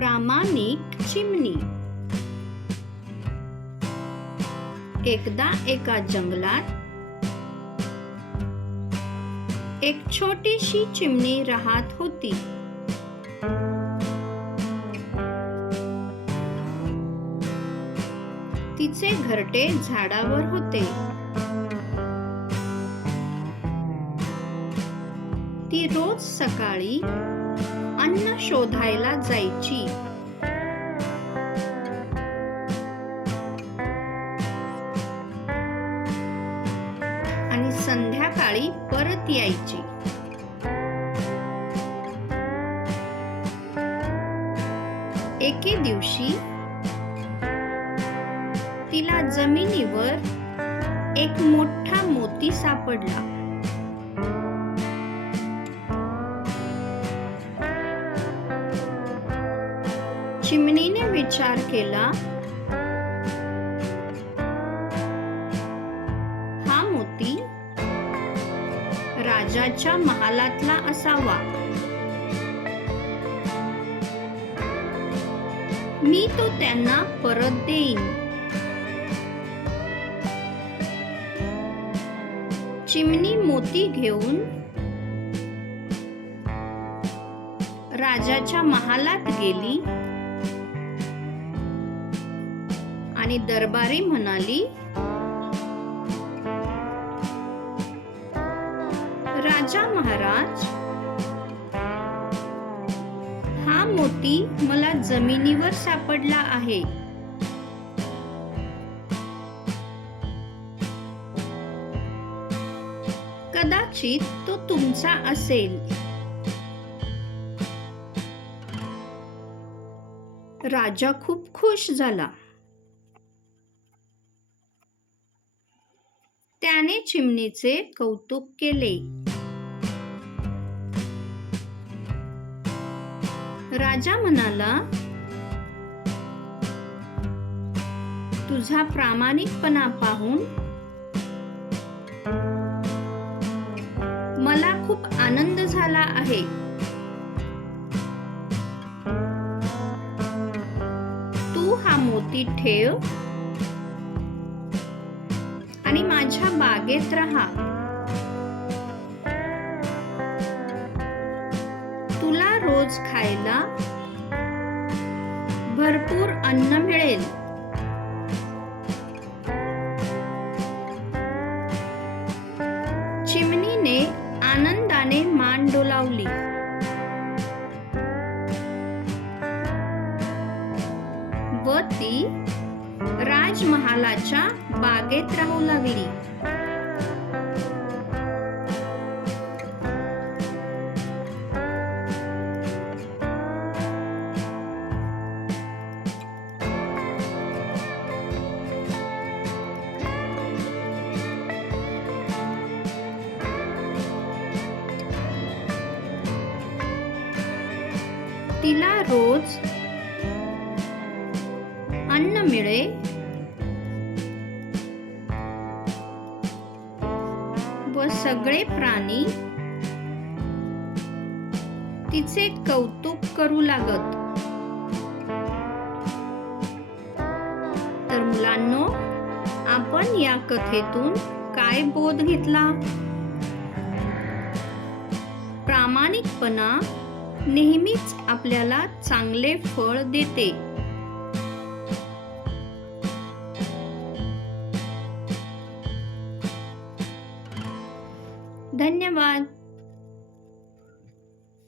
प्रामाणिक चिमणी. एकदा एका जंगलात एक छोटीशी चिमणी राहत होती. तिचे घरटे झाडावर होते. ती रोज सकाळी अन्न शोधायला जायची. आणि संध्याकाळी परत यायची. एके दिवशी तिला जमिनीवर एक मोठा मोती सापडला. चिमणीने विचार केला. हा मोती राजाच्या महालातला असावा. मी तो त्यांना परत देईन. चिमणी मोती घेऊन राजाच्या महालात गेली. आणि दरबारी म्हणाली राजा महाराज हा मोती मला जमिनीवर सापडला आहे. कदाचित तो तुमचा असेल. राजा खूप खुश झाला. त्याने चिमणीचे कौतुक केले. राजा म्हणाला तुझा प्रामाणिकपणा पाहून मला खूप आनंद झाला आहे. तू हा मोती ठेव आणि माझ्या बागेत राहा. तुला रोज खायला भरपूर अन्न मिळेल. चिमणीने आनंदाने मान डोलावली. व ती राजमहालाच्या बागेत राहू लागली. तिला रोज अन्न मिळे. व सगळे प्राणी तिचे कौतुक करू लागत. तर मुलांनो आपण या कथेतून काय बोध घेतला? प्रामाणिकपणा नेहमीच आपल्याला चांगले फळ देते. धन्यवाद.